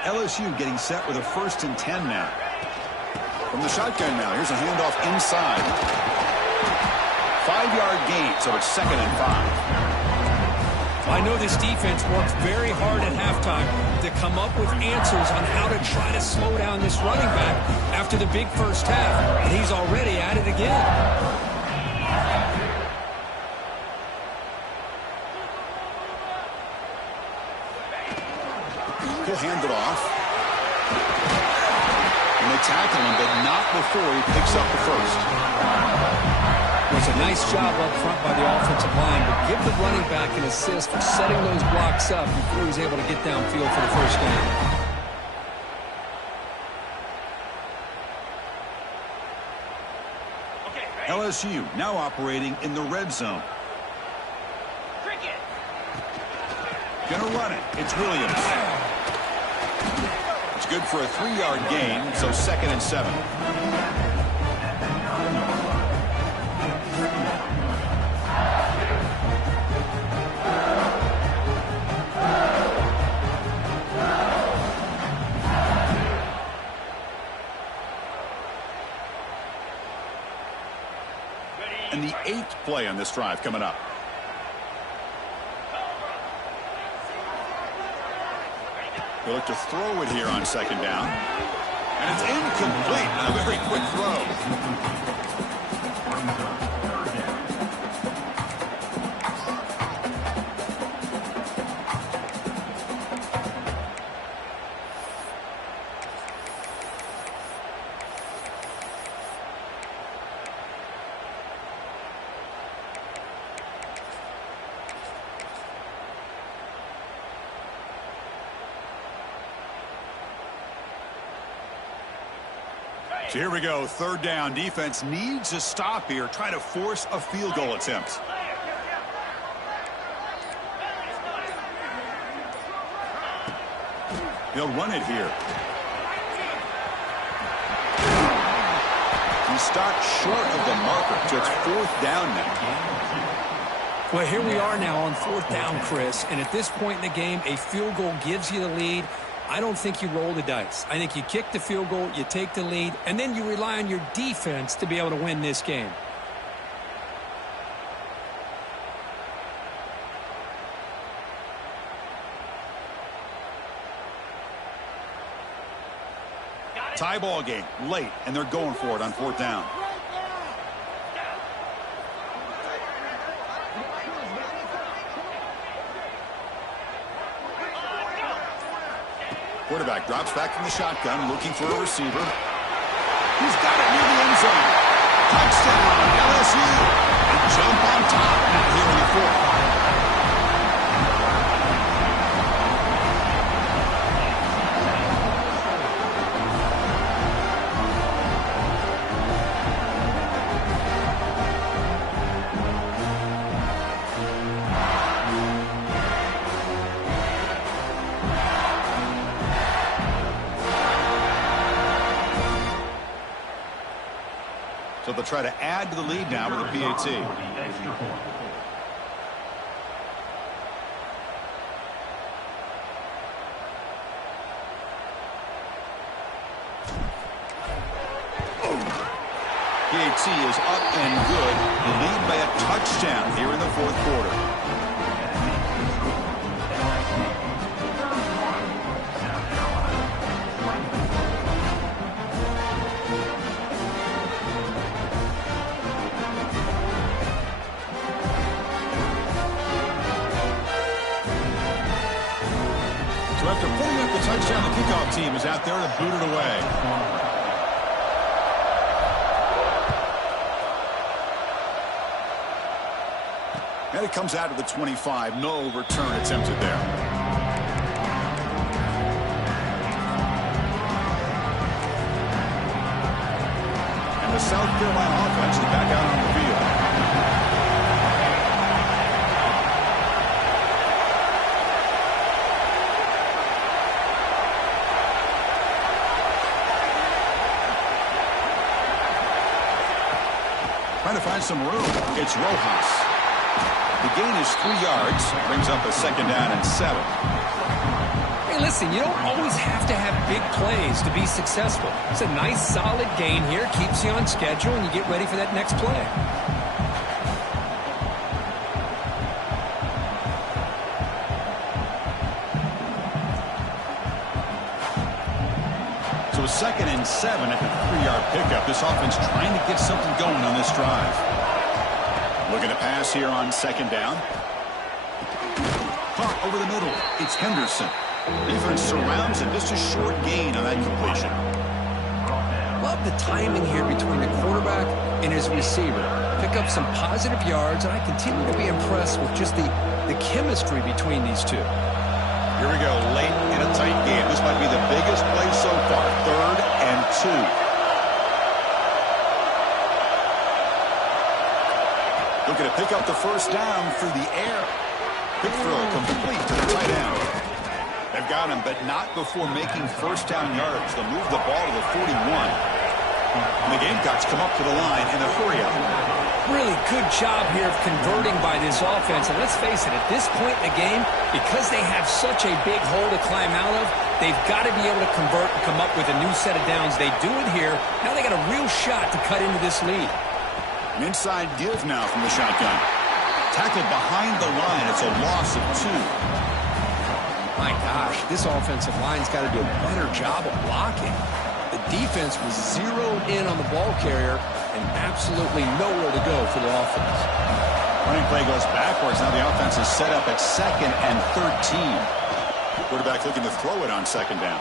LSU getting set with a 1st and 10 now. From the shotgun now, here's a handoff inside. 5-yard gain, so it's 2nd and 5. I know this defense worked very hard at halftime to come up with answers on how to try to slow down this running back after the big first half, and he's already at it again. He'll hand it off. And they tackle him, but not before he picks up the first. It was a nice job up front by the offensive line, but give the running back an assist for setting those blocks up before he was able to get downfield for the first down. LSU now operating in the red zone. Gonna run it. It's Williams. It's good for a 3-yard gain, so 2nd and 7. And the 8th play on this drive coming up. They look to throw it here on 2nd down. And it's incomplete on a very quick throw. So here we go, 3rd down. Defense needs a stop here. Try to force a field goal attempt. They'll run it here. He stopped short of the marker, so it's 4th down now. Well, here we are now on 4th down, Chris, and at this point in the game, a field goal gives you the lead. I don't think you roll the dice. I think you kick the field goal, you take the lead, and then you rely on your defense to be able to win this game. Tie ball game, late, and they're going for it on 4th down. Quarterback drops back from the shotgun, looking for a receiver. He's got it near the end zone. Touchdown, LSU. They jump on top now here in the 4th. So they'll try to add to the lead now with a PAT. PAT is up and good. The lead by a touchdown here in the 4th quarter. So after putting up the touchdown, the kickoff team is out there to boot it away. And it comes out to the 25. No return attempted there. And the South Carolina offense is back out on the field. Trying to find some room. It's Rojas. The gain is 3 yards. Brings up a 2nd down and 7. Hey, listen, you don't always have to have big plays to be successful. It's a nice, solid gain here. Keeps you on schedule, and you get ready for that next play. So 2nd and 7 at the 3-yard pickup. This offense trying to get something going on this drive. Looking to pass here on 2nd down. Caught over the middle. It's Henderson. Defense surrounds him. Just a short gain on that completion. Love the timing here between the quarterback and his receiver. Pick up some positive yards, and I continue to be impressed with just the chemistry between these two. Here we go, late in a tight game. This might be the biggest play so far. 3rd and 2. Looking to pick up the 1st down through the air. Quick throw complete to the tight end. They've got him, but not before making first down yards. They'll move the ball to the 41. And the Gamecocks come up to the line in a hurry-up. Really good job here of converting by this offense. And let's face it, at this point in the game, because they have such a big hole to climb out of, they've got to be able to convert and come up with a new set of downs. They do it here. Now they got a real shot to cut into this lead. An inside give now from the shotgun. Tackled behind the line. It's a loss of 2. My gosh, this offensive line's got to do a better job of blocking. The defense was zeroed in on the ball carrier and absolutely nowhere to go for the offense. Running play goes backwards. Now the offense is set up at 2nd and 13. Quarterback looking to throw it on 2nd down.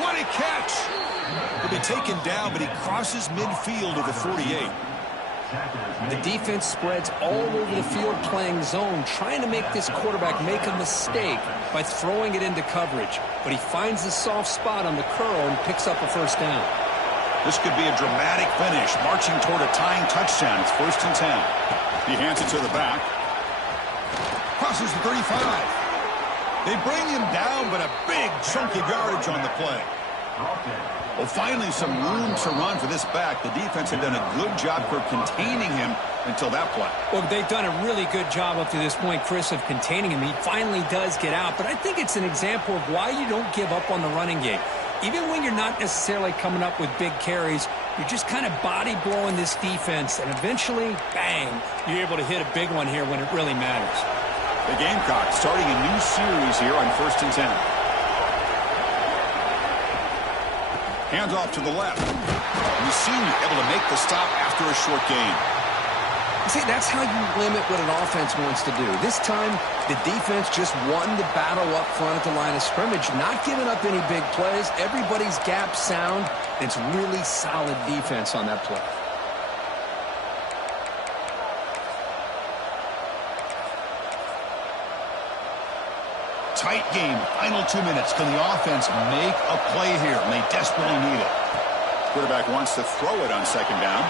What a catch! He'll be taken down, but he crosses midfield to the 48. The defense spreads all over the field playing zone, trying to make this quarterback make a mistake by throwing it into coverage. But he finds the soft spot on the curl and picks up a first down. This could be a dramatic finish, marching toward a tying touchdown. It's 1st and 10. He hands it to the back. Crosses the 35. They bring him down, but a big chunk of yardage on the play. Well, finally some room to run for this back. The defense had done a good job for containing him until that play. Well, they've done a really good job up to this point, Chris, of containing him. He finally does get out, but I think it's an example of why you don't give up on the running game. Even when you're not necessarily coming up with big carries, you're just kind of body blowing this defense, and eventually, bang, you're able to hit a big one here when it really matters. The Gamecocks starting a new series here on 1st and 10. Hands off to the left. The senior able to make the stop after a short gain. See, that's how you limit what an offense wants to do. This time, the defense just won the battle up front at the line of scrimmage, not giving up any big plays. Everybody's gap sound. It's really solid defense on that play. Tight game. Final 2 minutes. Can the offense make a play here? And they desperately need it. Quarterback wants to throw it on 2nd down.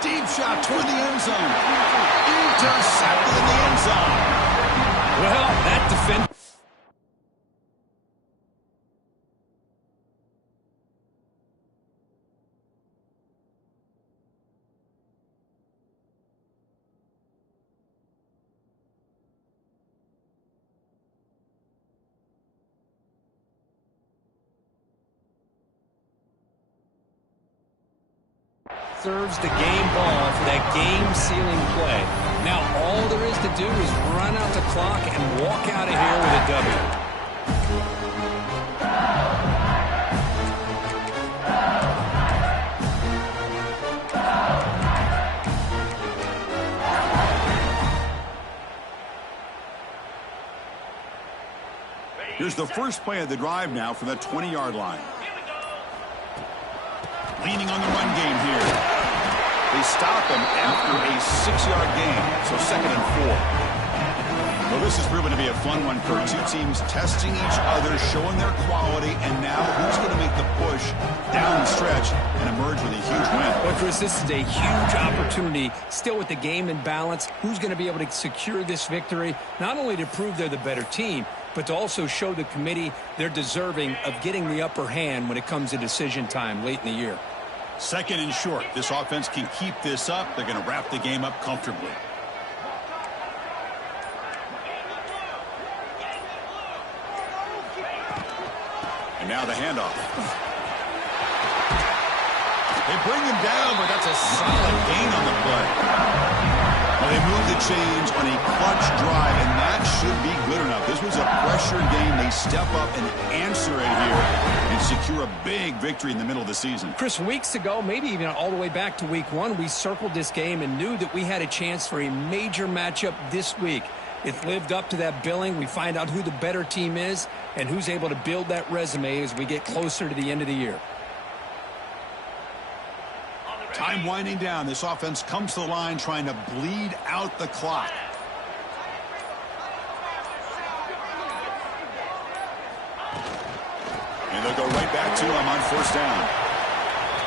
Deep shot toward the end zone. Intercepted in the end zone. Well, that defense. Serves the game ball for that game-sealing play. Now all there is to do is run out the clock and walk out of here with a W. Here's the first play of the drive now from the 20-yard line. Leaning on the run game here. They stop him after a 6-yard gain, so 2nd and 4. Well, this has proven to be a fun one for two teams testing each other, showing their quality, and now who's going to make the push down the stretch and emerge with a huge win. Well, Chris, this is a huge opportunity, still with the game in balance. Who's going to be able to secure this victory, not only to prove they're the better team, but to also show the committee they're deserving of getting the upper hand when it comes to decision time late in the year. 2nd and short. This offense can keep this up. They're going to wrap the game up comfortably. And now the handoff. They bring him down, but that's a solid gain on the play. Well, they move the chains on a clutch drive, and that should be good enough. This was a pressure game. They step up and answer it here and secure a big victory in the middle of the season. Chris, weeks ago, maybe even all the way back to week 1, we circled this game and knew that we had a chance for a major matchup this week. It lived up to that billing. We find out who the better team is and who's able to build that resume as we get closer to the end of the year. Time winding down. This offense comes to the line trying to bleed out the clock. And they'll go right back to him on 1st down.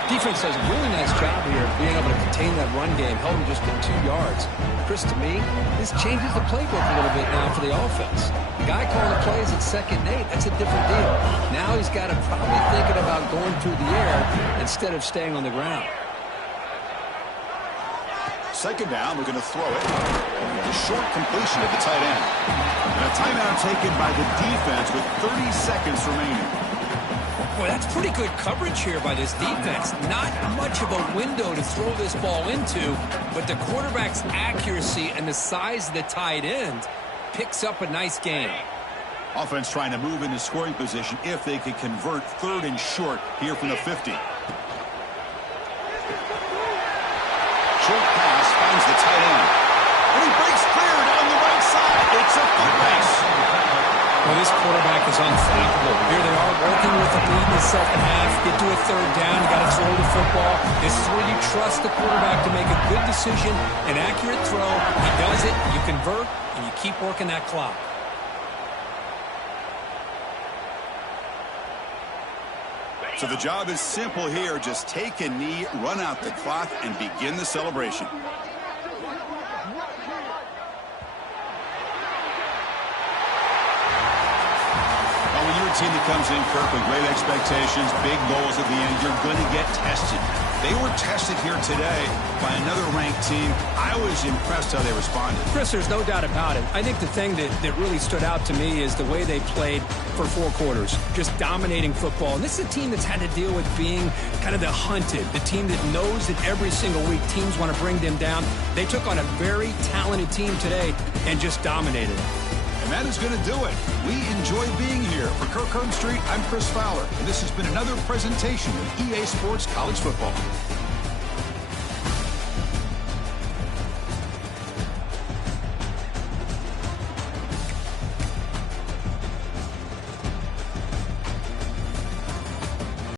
Defense does a really nice job here of being able to contain that run game, held him just at 2 yards. Chris, to me, this changes the playbook a little bit now for the offense. The guy calling the plays at 2nd and 8, that's a different deal. Now he's got to probably thinking about going through the air instead of staying on the ground. 2nd down, we're going to throw it. A short completion at the tight end. And a timeout taken by the defense with 30 seconds remaining. Boy, that's pretty good coverage here by this defense. Not much of a window to throw this ball into, but the quarterback's accuracy and the size of the tight end picks up a nice game. Offense trying to move into scoring position if they could convert 3rd and short here from the 50. Short pass finds the tight end. And he breaks clear down the right side. It's a foot race. Well, this quarterback is unflappable. Here they are working with the lead in the 2nd half. Get to a 3rd down. You got to throw the football. This is where you trust the quarterback to make a good decision, an accurate throw. He does it, you convert, and you keep working that clock. So the job is simple here. Just take a knee, run out the clock, and begin the celebration. When you're a team that comes in, Kirk, with great expectations, big goals at the end, you're going to get tested. They were tested here today by another ranked team. I was impressed how they responded. Chris, there's no doubt about it. I think the thing that really stood out to me is the way they played for 4 quarters, just dominating football. And this is a team that's had to deal with being kind of the hunted, the team that knows that every single week teams want to bring them down. They took on a very talented team today and just dominated. And that is going to do it. We enjoy being here. For Kirk Herbstreit, I'm Chris Fowler, and this has been another presentation of EA Sports College Football.